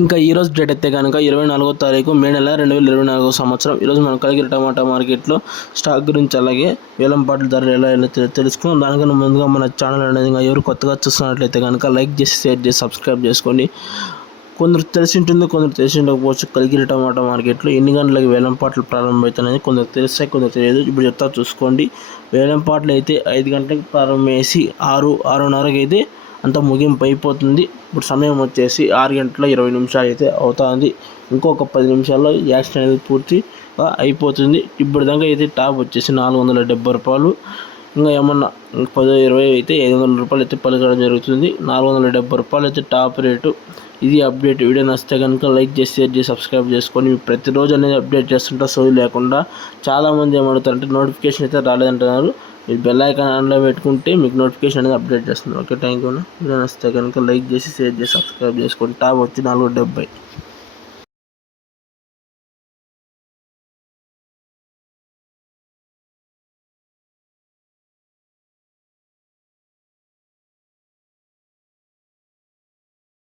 ఇంకా ఈరోజు డేట్ అయితే కనుక 24వ తారీఖు మే నెల 2024 సంవత్సరం. ఈరోజు మనం కలిగిరి టమాటా మార్కెట్లో స్టాక్ గురించి అలాగే వేలంపాట్ల ధరలు ఎలా తెలుసుకున్నాం. దానికన్నా ముందుగా మన ఛానల్ అనేది ఎవరు కొత్తగా చూస్తున్నట్లయితే కనుక లైక్ చేసి, షేర్ చేసి, సబ్స్క్రైబ్ చేసుకోండి. కొందరు తెలిసి ఉంటుంది, కొందరు తెలిసి ఉండకపోవచ్చు. కలిగిరి టమాటా మార్కెట్లో ఎన్ని గంటలకు వేలంపాట్లు ప్రారంభమవుతున్నాయి కొందరు తెలుస్తాయి, కొందరు తెలియదు. ఇప్పుడు చెప్తా చూసుకోండి. వేలంపాట్లు అయితే 5 గంటలకు ప్రారంభమేసి 6:30కి అయితే అంతా ముగింపు అయిపోతుంది. ఇప్పుడు సమయం వచ్చేసి 6:20 అయితే అవుతుంది. ఇంకొక 10 నిమిషాల్లో యాక్షన్ అనేది పూర్తిగా అయిపోతుంది. ఇప్పుడు దాకా అయితే టాప్ వచ్చేసి 470 రూపాయలు. ఇంకా ఏమన్నా 10-20 అయితే 500 రూపాయలు అయితే పలకడం జరుగుతుంది. 470 రూపాయలు అయితే టాప్ రేటు. ఇది అప్డేట్. వీడియో నచ్చితే కనుక లైక్ చేసి, షేర్ చేసి, సబ్స్క్రైబ్ చేసుకొని ప్రతిరోజు అనేది అప్డేట్ చేస్తుంటా సోది లేకుండా. చాలామంది ఏమడుగుతారంటే నోటిఫికేషన్ అయితే రాలేదంటున్నారు. మీరు బెల్ ఐకాన్ ఆన్లో పెట్టుకుంటే మీకు నోటిఫికేషన్ అనేది అప్డేట్ చేస్తుంది. Okay, thank you. వీడియో నచ్చితే కనుక లైక్ చేసి, షేర్ చేసి, సబ్స్క్రైబ్ చేసుకోండి. టాప్ వచ్చి 470.